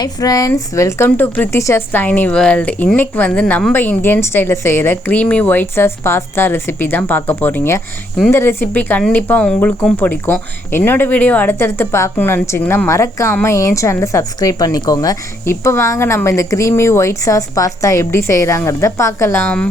Hi friends, welcome to Preethisha's TinyWorld. இன்னைக்கு வந்து நம்ம இந்தியன் ஸ்டைலில் செய்கிற creamy white sauce pasta recipe தான் பார்க்க போகிறீங்க. இந்த ரெசிபி கண்டிப்பாக உங்களுக்கும் பிடிக்கும். என்னோட வீடியோ அடுத்தடுத்து பார்க்கணும்னு நினச்சிங்கன்னா மறக்காமல் என் சேனலை சப்ஸ்கிரைப் பண்ணிக்கோங்க. இப்போ வாங்க நம்ம இந்த க்ரீமி ஒயிட் சாஸ் பாஸ்தா எப்படி செய்கிறாங்கிறத பார்க்கலாம்.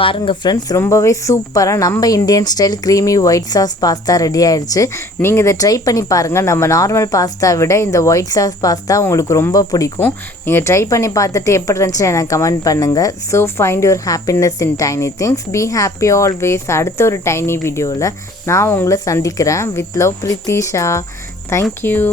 பாருங்கள் ஃப்ரெண்ட்ஸ், ரொம்பவே சூப்பராக நம்ம Indian style creamy white sauce pasta ready ஆகிடுச்சு. நீங்கள் இதை ட்ரை பண்ணி பாருங்கள். நம்ம நார்மல் பாஸ்தா விட இந்த ஒயிட் சாஸ் பாஸ்தா உங்களுக்கு ரொம்ப பிடிக்கும். நீங்கள் ட்ரை பண்ணி பார்த்துட்டு எப்படி இருந்துச்சுன்னு எனக்கு கமெண்ட் பண்ணுங்கள். So find your happiness in tiny things. Be happy always. அடுத்த ஒரு டைனி வீடியோவில் நான் உங்களை சந்திக்கிறேன். With love, Preethisha. தேங்க்யூ.